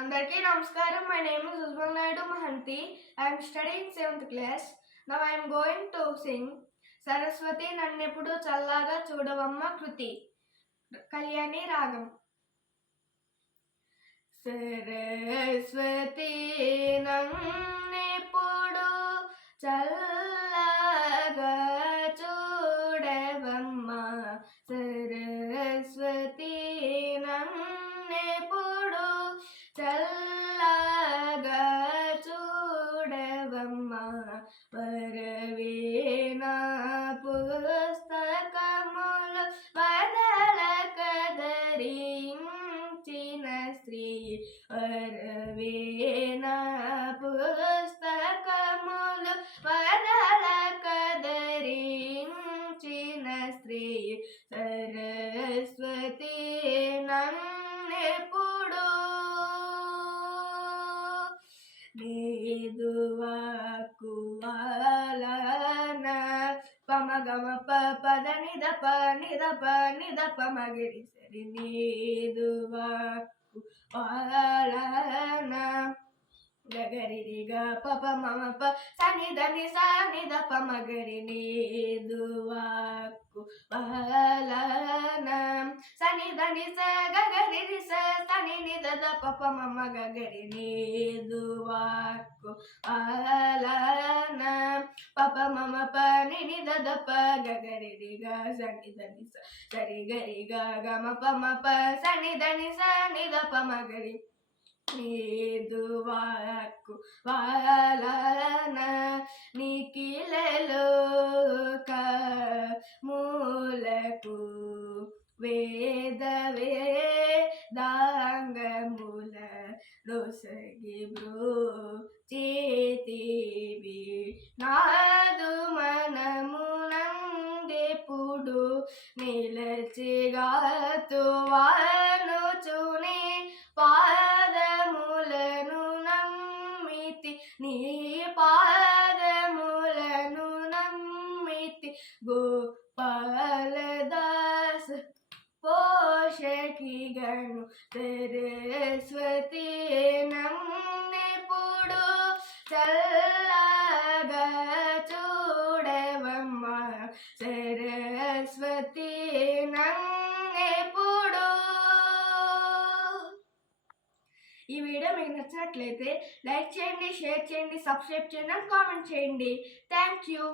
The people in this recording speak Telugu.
Andarki Namaskaram. My name is Uzman Naidu Mahanti. I am studying 7th class. Now I am going to sing Saraswati Nannepudu Challaga Chudavamma Kruti Kalyani Ragam. Saraswati Nannepudu Challaga Chudavamma Saraswati Nannepudu చల్లగా చూడవమ్మా వరవేనా పుస్తకములు వదలక ధరించిన స్త్రీ వరవేనా పుస్తకములు వదలక ధరించిన స్త్రీ సరస్వతి నన్నెప్పుడు నీదువాకు వాలన పమగమ పద నిదప నిదప నిదప మగిరి సరి నీదువాకు వాలన గగరిరిగ పప మమ ప సని దని సని దప మగరి నీదువాకు వాలన సని దని స గగరిరి స సని నిద పప మమ గగరి నీదువాకు వాలన పప మమ ప ని నిద ప గగరిరిగ సని దని స సరి గరి గ గమ పమ ప సని దని స నిద ప మగరి నీదువాకు వాలన నిఖిలలోక మూలకు వేద వేదాంగముల రొసగి బ్రోచేతివి నాదు మనమునందెప్పుడు నిలచిగాతువానుచుని పాదములను నమ్మితి నీ పాదములను నమ్మితి గోపాలదాస్ పోషకి గను సరస్వతి నన్నెప్పుడు చల్లగా చూడవమ్మ సరస్వతి నన్నెప్పుడు. ఈ వీడియో మీకు నచ్చినట్లయితే లైక్ చేయండి, షేర్ చేయండి, సబ్స్క్రైబ్ చేయండి, కామెంట్ చేయండి. Thank you.